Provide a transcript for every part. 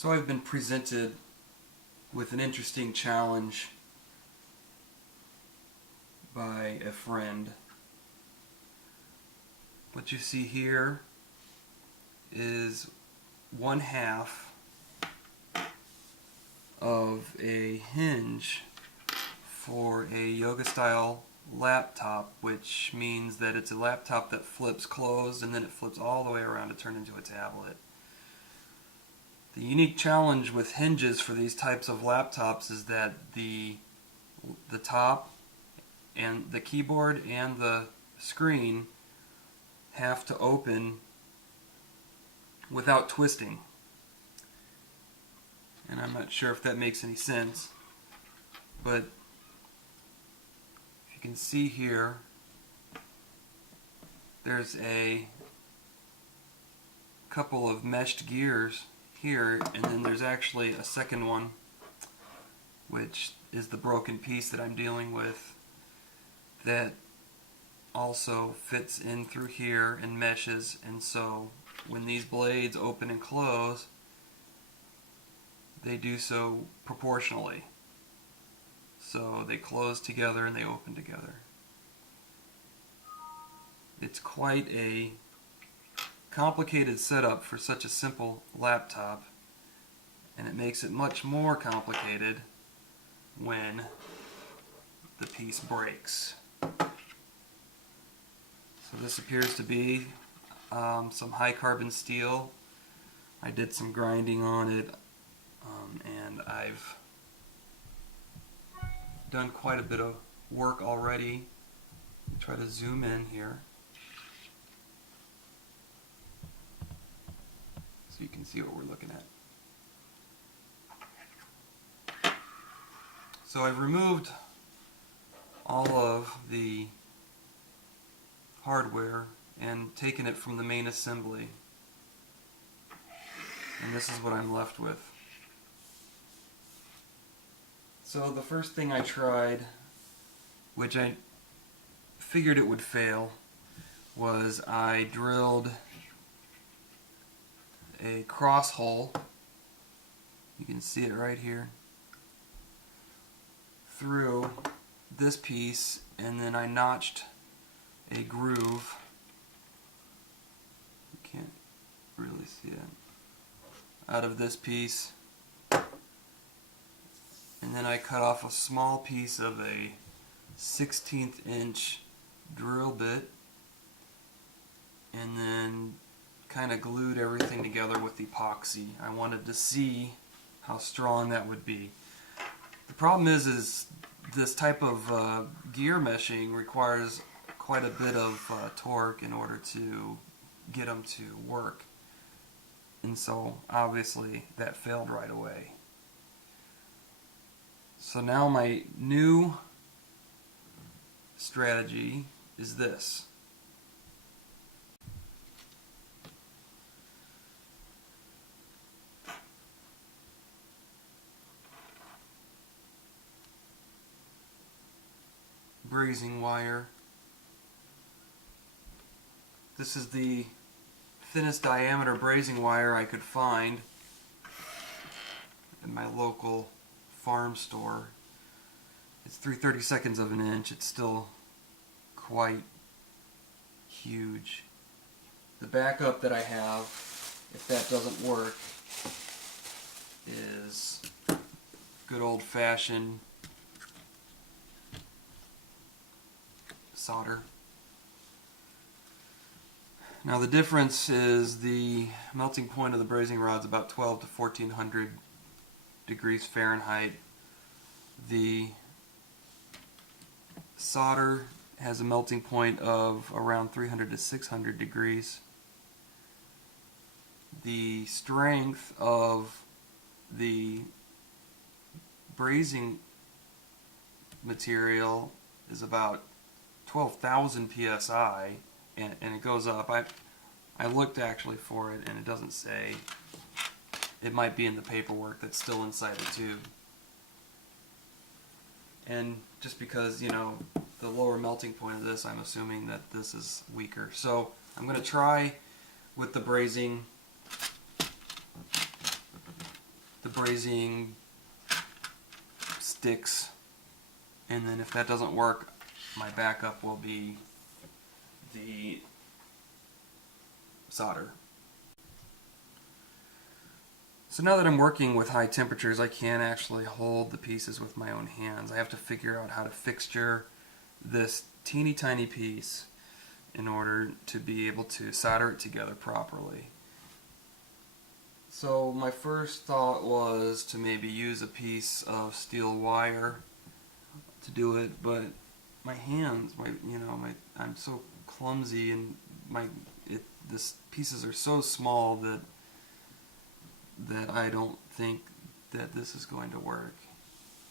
So I've been presented with an interesting challenge by a friend. What you see here is 1/2 of a hinge for a yoga style laptop, which means that it's a laptop that flips closed and then it flips all the way around to turn into a tablet. The unique challenge with hinges for these types of laptops is that the top and the keyboard and the screen have to open without twisting. And I'm not sure if that makes any sense, but if you can see here, there's a couple of meshed gears here, and then there's actually a second one, which is the broken piece that I'm dealing with, that also fits in through here and meshes. And so when these blades open and close, they do so proportionally. So they close together and they open together. It's quite a complicated setup for such a simple laptop, and it makes it much more complicated when the piece breaks. So this appears to be some high carbon steel. I did some grinding on it, and I've done quite a bit of work already. Try to zoom in here so you can see what we're looking at. So I've removed all of the hardware and taken it from the main assembly, and this is what I'm left with. So the first thing I tried, which I figured it would fail, was I drilled a cross hole, you can see it right here, through this piece, and then I notched a groove. You can't really see it. Out of this piece, and then I cut off a small piece of a 1/16 inch drill bit, and then kind of glued everything together with epoxy. I wanted to see how strong that would be. The problem is this type of gear meshing requires quite a bit of torque in order to get them to work, and so obviously that failed right away. So now my new strategy is this. Brazing wire. This is the thinnest diameter brazing wire I could find in my local farm store. It's 3/32 of an inch. It's still quite huge. The backup that I have, if that doesn't work, is good old-fashioned solder. Now the difference is the melting point of the brazing rod's about 12 to 1400 degrees Fahrenheit. The solder has a melting point of around 300 to 600 degrees. The strength of the brazing material is about 12,000 psi, and it goes up. I looked actually for it, and it doesn't say. It might be in the paperwork that's still inside the tube. And just because, you know, the lower melting point of this, I'm assuming that this is weaker. So I'm going to try with the brazing brazing sticks, and then if that doesn't work, my backup will be the solder. So now that I'm working with high temperatures, I can't actually hold the pieces with my own hands. I have to figure out how to fixture this teeny tiny piece in order to be able to solder it together properly. So my first thought was to maybe use a piece of steel wire to do it, but my hands, I'm so clumsy, and this pieces are so small that I don't think that this is going to work.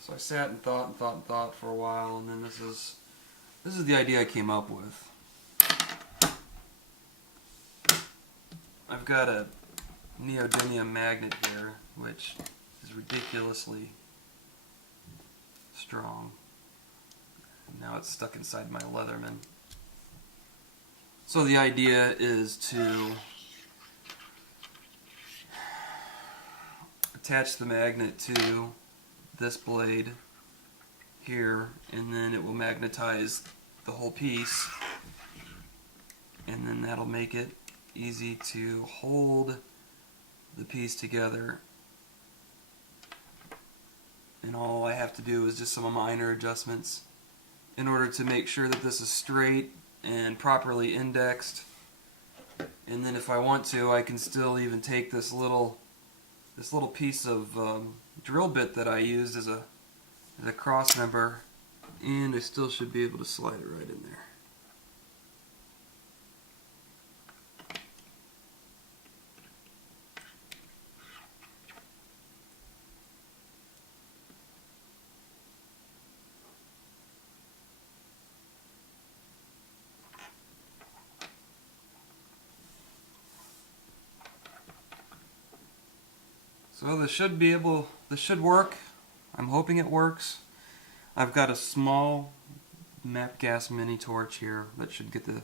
So I sat and thought for a while, and then this is the idea I came up with. I've got a neodymium magnet here, which is ridiculously strong. Now it's stuck inside my Leatherman. So the idea is to attach the magnet to this blade here, and then it will magnetize the whole piece, and then that'll make it easy to hold the piece together. And all I have to do is just some minor adjustments in order to make sure that this is straight and properly indexed. And then if I want to, I can still even take this little piece of drill bit that I used as a cross member, and I still should be able to slide it right in there. So this should work. I'm hoping it works. I've got a small MAP gas mini torch here that should get the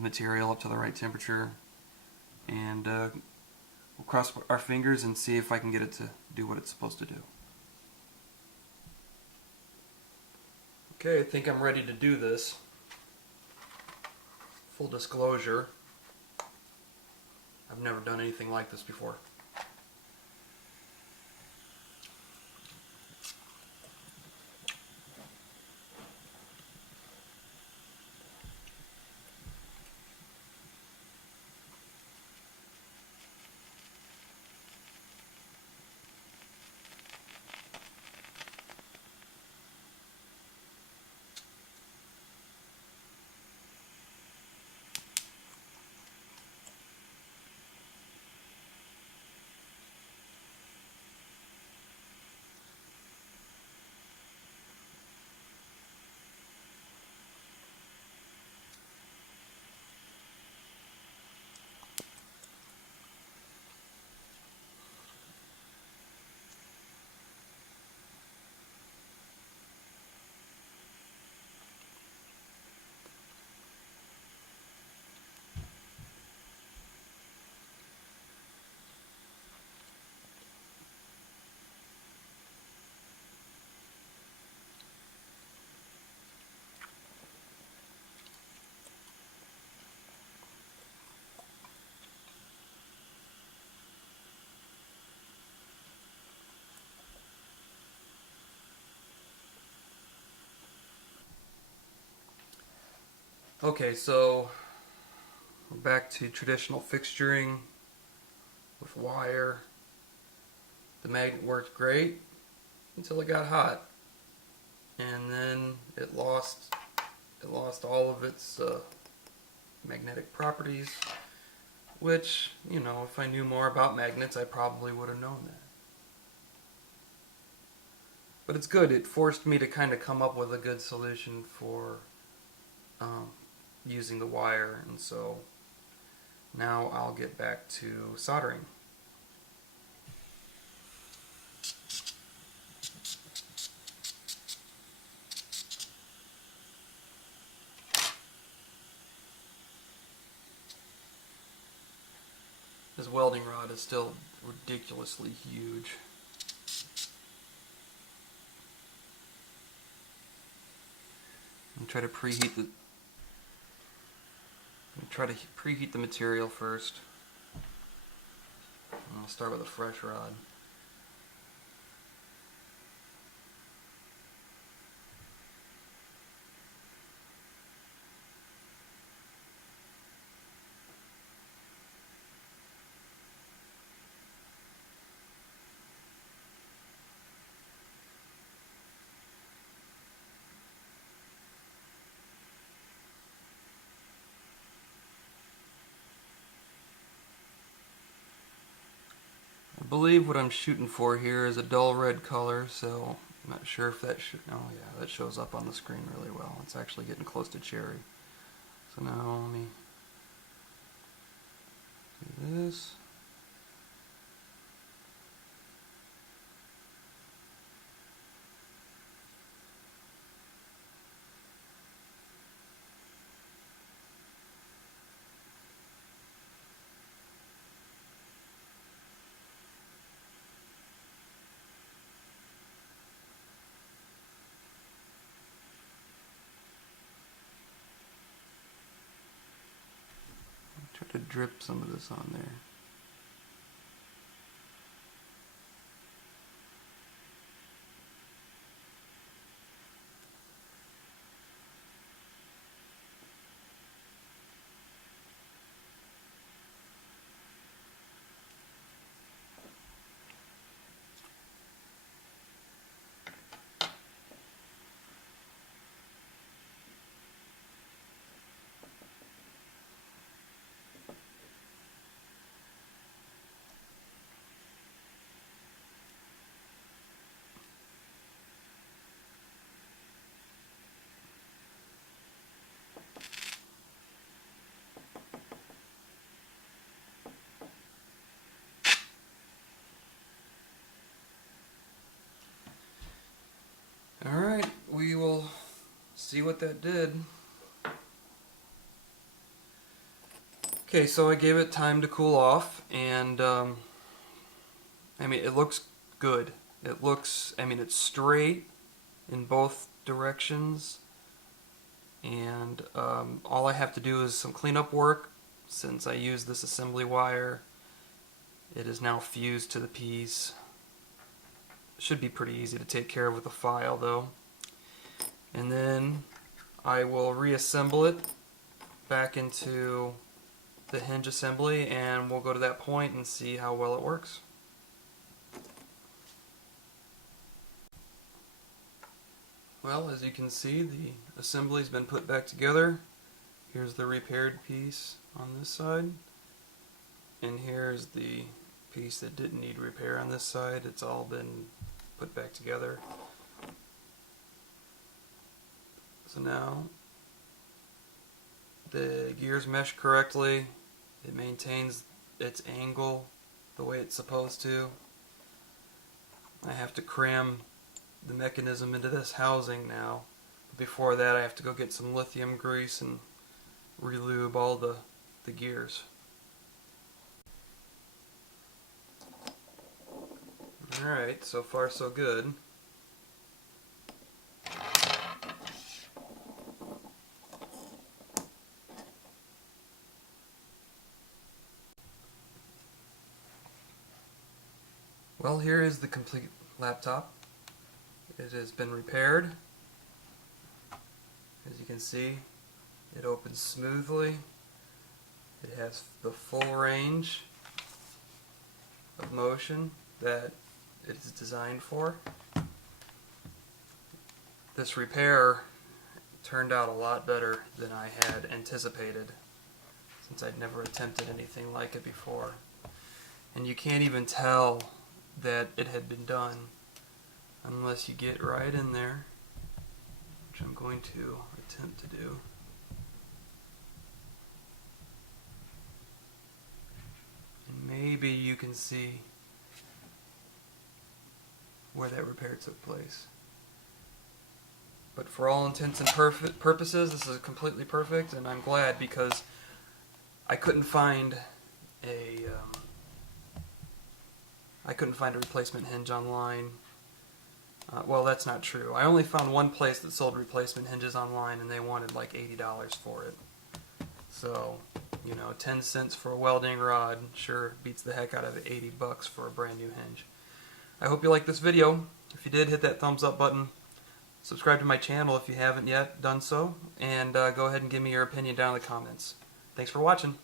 material up to the right temperature, and we'll cross our fingers and see if I can get it to do what it's supposed to do. Okay, I think I'm ready to do this. Full disclosure, I've never done anything like this before. Okay, so we're back to traditional fixturing with wire. The magnet worked great until it got hot, and then it lost all of its magnetic properties, which, if I knew more about magnets, I probably would have known that. But it's good. It forced me to kind of come up with a good solution for using the wire, and so now I'll get back to soldering. This welding rod is still ridiculously huge. Try to preheat the material first. And I'll start with a fresh rod. I believe what I'm shooting for here is a dull red color, so I'm not sure if that should... Oh yeah, that shows up on the screen really well. It's actually getting close to cherry. So now let me do this. Try to drip some of this on there. Alright, we will see what that did. Okay, so I gave it time to cool off, and I mean, it looks good. It looks, I mean, it's straight in both directions, and all I have to do is some cleanup work. Since I used this assembly wire, it is now fused to the piece. Should be pretty easy to take care of with a file though. And then I will reassemble it back into the hinge assembly, and we'll go to that point and see how well it works. Well, as you can see, the assembly's been put back together. Here's the repaired piece on this side, and here's the piece that didn't need repair on this side. It's all been put back together. So now the gears mesh correctly. It maintains its angle the way it's supposed to. I have to cram the mechanism into this housing now. But before that, I have to go get some lithium grease and relube all the gears. Alright, so far so good. Well, here is the complete laptop. It has been repaired. As you can see, it opens smoothly. It has the full range of motion that it is designed for. This repair turned out a lot better than I had anticipated, since I'd never attempted anything like it before. And you can't even tell that it had been done unless you get right in there, which I'm going to attempt to do. And maybe you can see where that repair took place. But for all intents and purposes, this is completely perfect, and I'm glad, because I couldn't find a replacement hinge online, Well, that's not true. I only found one place that sold replacement hinges online, and they wanted like $80 for it. So, 10 cents for a welding rod sure beats the heck out of $80 for a brand new hinge. I hope you liked this video. If you did, hit that thumbs up button. Subscribe to my channel if you haven't yet done so, and go ahead and give me your opinion down in the comments. Thanks for watching.